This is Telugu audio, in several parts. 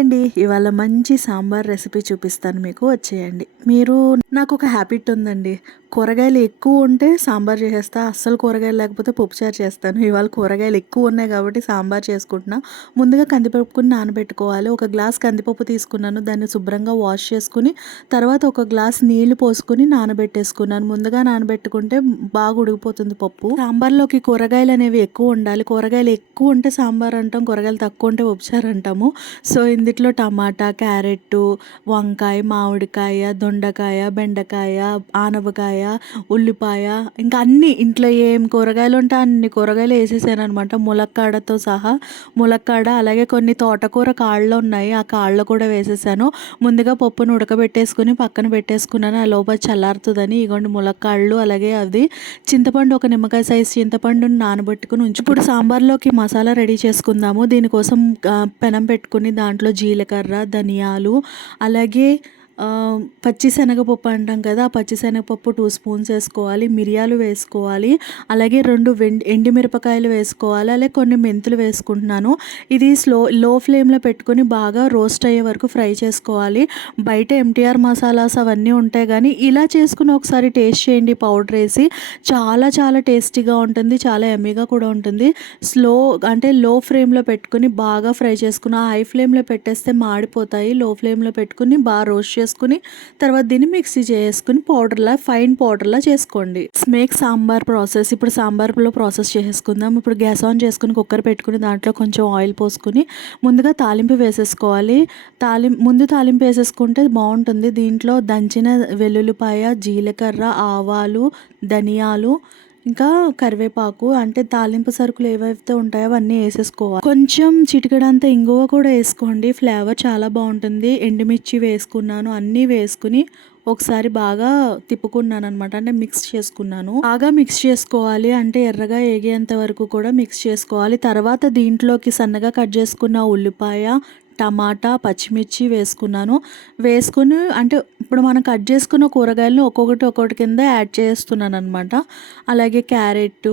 హాయ్ అండి. ఇవాళ మంచి సాంబార్ రెసిపీ చూపిస్తాను మీకు, వచ్చేయండి. నాకు ఒక హ్యాబిట్ ఉందండి. కూరగాయలు ఎక్కువ ఉంటే సాంబార్ చేసేస్తా. అస్సలు కూరగాయలు లేకపోతే పప్పుచారు చేస్తాను. ఇవాళ కూరగాయలు ఎక్కువ ఉన్నాయి కాబట్టి సాంబార్ చేసుకుంటున్నా. ముందుగా కందిపప్పుని నానబెట్టుకోవాలి. ఒక గ్లాస్ కందిపప్పు తీసుకున్నాను. దాన్ని శుభ్రంగా వాష్ చేసుకుని తర్వాత ఒక గ్లాస్ నీళ్లు పోసుకుని నానబెట్టేసుకున్నాను. ముందుగా నానబెట్టుకుంటే బాగా ఉడికిపోతుంది పప్పు. సాంబార్లోకి కూరగాయలు అనేవి ఎక్కువ ఉండాలి. కూరగాయలు ఎక్కువ ఉంటే సాంబార్ అంటాం, కూరగాయలు తక్కువ ఉంటే పప్పుచారు అంటాము. సో ఇందులో టమాటా, క్యారెట్, వంకాయ, మామిడికాయ, దొండకాయ, బెండకాయ, ఆనపకాయ, ఉల్లిపాయ, ఇంకా అన్ని ఇంట్లో ఏం కూరగాయలు ఉంటే అన్ని కూరగాయలు వేసేసాను అనమాట. ములక్కాడతో సహా ములక్కాడ, అలాగే కొన్ని తోటకూర కాళ్ళు ఉన్నాయి, ఆ కాళ్ళు కూడా వేసేసాను. ముందుగా పప్పును ఉడకబెట్టేసుకుని పక్కన పెట్టేసుకున్నాను. ఆ లోపల చల్లారుతుందని ఇగోండి ములక్కాళ్ళు, అలాగే అది చింతపండు, ఒక నిమ్మకాయ సైజ్ చింతపండుని నానబెట్టుకుని ఉంచి ఇప్పుడు సాంబార్లోకి మసాలా రెడీ చేసుకుందాము. దీనికోసం పెనం పెట్టుకుని దాంట్లో జీలకర్ర, ధనియాలు, అలాగే పచ్చిశనగపప్పు అంటాం కదా, ఆ పచ్చిశనగపప్పు 2 స్పూన్స్ వేసుకోవాలి. మిరియాలు వేసుకోవాలి, అలాగే 2 ఎండుమిరపకాయలు వేసుకోవాలి, అలాగే కొన్ని మెంతులు వేసుకుంటున్నాను. ఇది లో ఫ్లేమ్లో పెట్టుకొని బాగా రోస్ట్ అయ్యే వరకు ఫ్రై చేసుకోవాలి. బయట ఎంటీఆర్ మసాలాస్ అవన్నీ ఉంటాయి, కానీ ఇలా చేసుకుని ఒకసారి టేస్ట్ చేయండి. పౌడర్ వేసి చాలా చాలా టేస్టీగా ఉంటుంది, చాలా ఎమ్మీగా కూడా ఉంటుంది. లో ఫ్లేమ్లో పెట్టుకుని బాగా ఫ్రై చేసుకుని, హై ఫ్లేమ్లో పెట్టేస్తే మాడిపోతాయి. లో ఫ్లేమ్లో పెట్టుకుని బాగా రోస్ట్ చేసుకుని తర్వాత దీన్ని మిక్సీ చేసుకుని ఫైన్ పౌడర్లా చేసుకోండి. Make sambar process. ఇప్పుడు సాంబార్లో ప్రాసెస్ చేసుకుందాం. ఇప్పుడు గ్యాస్ ఆన్ చేసుకుని కుక్కర్ పెట్టుకుని దాంట్లో కొంచెం ఆయిల్ పోసుకుని ముందుగా తాలింపు వేసేసుకోవాలి. ముందు తాలింపు వేసేసుకుంటే బాగుంటుంది. దీంట్లో దంచిన వెల్లుల్లిపాయ, జీలకర్ర, ఆవాలు, ధనియాలు, ఇంకా కరివేపాకు, అంటే తాలింపు సరుకులు ఏవైతే ఉంటాయో అవన్నీ వేసేసుకోవాలి. కొంచెం చిటికెడంత ఇంగువ కూడా వేసుకోండి, ఫ్లేవర్ చాలా బాగుంటుంది. ఎండుమిర్చి వేసుకున్నాను. అన్నీ వేసుకుని ఒకసారి బాగా తిప్పుకున్నాను అనమాట, అంటే మిక్స్ చేసుకున్నాను. బాగా మిక్స్ చేసుకోవాలి, అంటే ఎర్రగా ఏగేంత వరకు కూడా మిక్స్ చేసుకోవాలి. తర్వాత దీంట్లోకి సన్నగా కట్ చేసుకున్న ఉల్లిపాయ, టమాటా, పచ్చిమిర్చి వేసుకున్నాను. వేసుకుని అంటే ఇప్పుడు మనం కట్ చేసుకున్న కూరగాయలను ఒక్కొక్కటి కింద యాడ్ చేస్తున్నాను అనమాట. అలాగే క్యారెట్,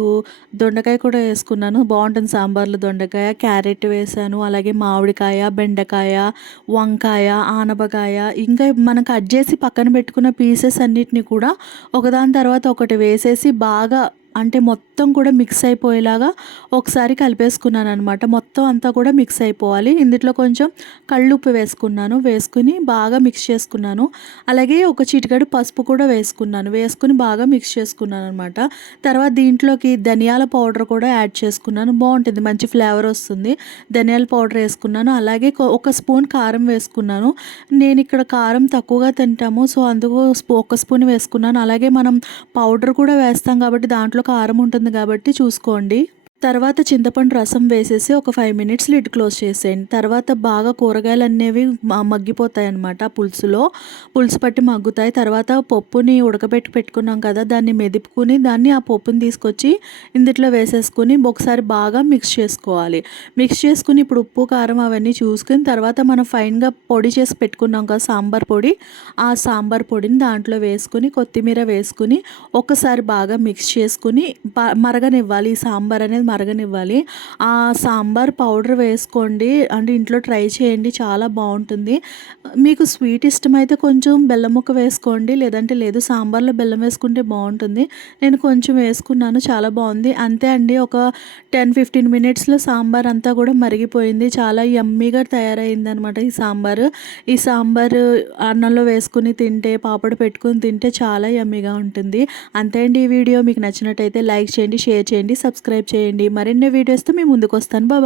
దొండకాయ కూడా వేసుకున్నాను. బాగుంటుంది సాంబార్లో దొండకాయ, క్యారెట్ వేసాను. అలాగే మామిడికాయ, బెండకాయ, వంకాయ, ఆనపకాయ, ఇంకా మనం కట్ చేసి పక్కన పెట్టుకున్న పీసెస్ అన్నిటిని కూడా ఒకదాని తర్వాత ఒకటి వేసేసి బాగా, అంటే మొత్తం కూడా మిక్స్ అయిపోయేలాగా ఒకసారి కలిపేసుకున్నాను అనమాట. మొత్తం అంతా కూడా మిక్స్ అయిపోవాలి. ఇందులో కొంచెం కళ్ళుప్పు వేసుకున్నాను. వేసుకుని బాగా మిక్స్ చేసుకున్నాను. అలాగే ఒక చిటికెడు పసుపు కూడా వేసుకుని బాగా మిక్స్ చేసుకున్నాను అనమాట. తర్వాత దీంట్లోకి ధనియాల పౌడర్ కూడా యాడ్ చేసుకున్నాను. బాగుంటుంది, మంచి ఫ్లేవర్ వస్తుంది. ధనియాల పౌడర్ వేసుకున్నాను. అలాగే ఒక స్పూన్ కారం వేసుకున్నాను. నేను ఇక్కడ కారం తక్కువగా తింటాము, సో అందుకు ఒక స్పూన్ వేసుకున్నాను. అలాగే మనం పౌడర్ కూడా వేస్తాం కాబట్టి దాంట్లో కారం ఉంటుంది కాబట్టి చూసుకోండి. తర్వాత చింతపండు రసం వేసేసి ఒక 5 మినిట్స్ లిడ్ క్లోజ్ చేసేయండి. తర్వాత బాగా కూరగాయలు అనేవి మగ్గిపోతాయి అన్నమాట. పులుసు పట్టి మగ్గుతాయి. తర్వాత పప్పుని ఉడకబెట్టి పెట్టుకున్నాం కదా, దాన్ని మెదుపుకుని ఆ పప్పుని తీసుకొచ్చి ఇందులో వేసేసుకుని ఒకసారి బాగా మిక్స్ చేసుకోవాలి. మిక్స్ చేసుకుని ఇప్పుడు ఉప్పు, కారం అవన్నీ చూసుకుని తర్వాత మనం ఫైన్గా పొడి చేసి పెట్టుకున్నాం కదా సాంబార్ పొడి, ఆ సాంబార్ పొడిని దాంట్లో వేసుకుని కొత్తిమీర వేసుకుని ఒకసారి బాగా మిక్స్ చేసుకుని మరగనివ్వాలి. ఈ సాంబార్ అనేది మరగనివ్వాలి. ఆ సాంబార్ పౌడర్ వేసుకోండి, అంటే ఇంట్లో ట్రై చేయండి, చాలా బాగుంటుంది. మీకు స్వీట్ ఇష్టమైతే కొంచెం బెల్లం ముక్క వేసుకోండి, లేదంటే లేదు. సాంబార్లో బెల్లం వేసుకుంటే బాగుంటుంది. నేను కొంచెం వేసుకున్నాను, చాలా బాగుంది. అంతే అండి, ఒక 10-15 మినిట్స్లో సాంబార్ అంతా కూడా మరిగిపోయింది. చాలా యమ్మీగా తయారైంది అనమాట ఈ సాంబార్ అన్నంలో వేసుకుని తింటే, పాపడు పెట్టుకుని తింటే చాలా యమ్మీగా ఉంటుంది. అంతే అండి. ఈ వీడియో మీకు నచ్చినట్టయితే లైక్ చేయండి, షేర్ చేయండి, సబ్స్క్రైబ్ చేయండి. మరిన్ని వీడియోస్తో మీ ముందుకు వస్తాను. బాబా.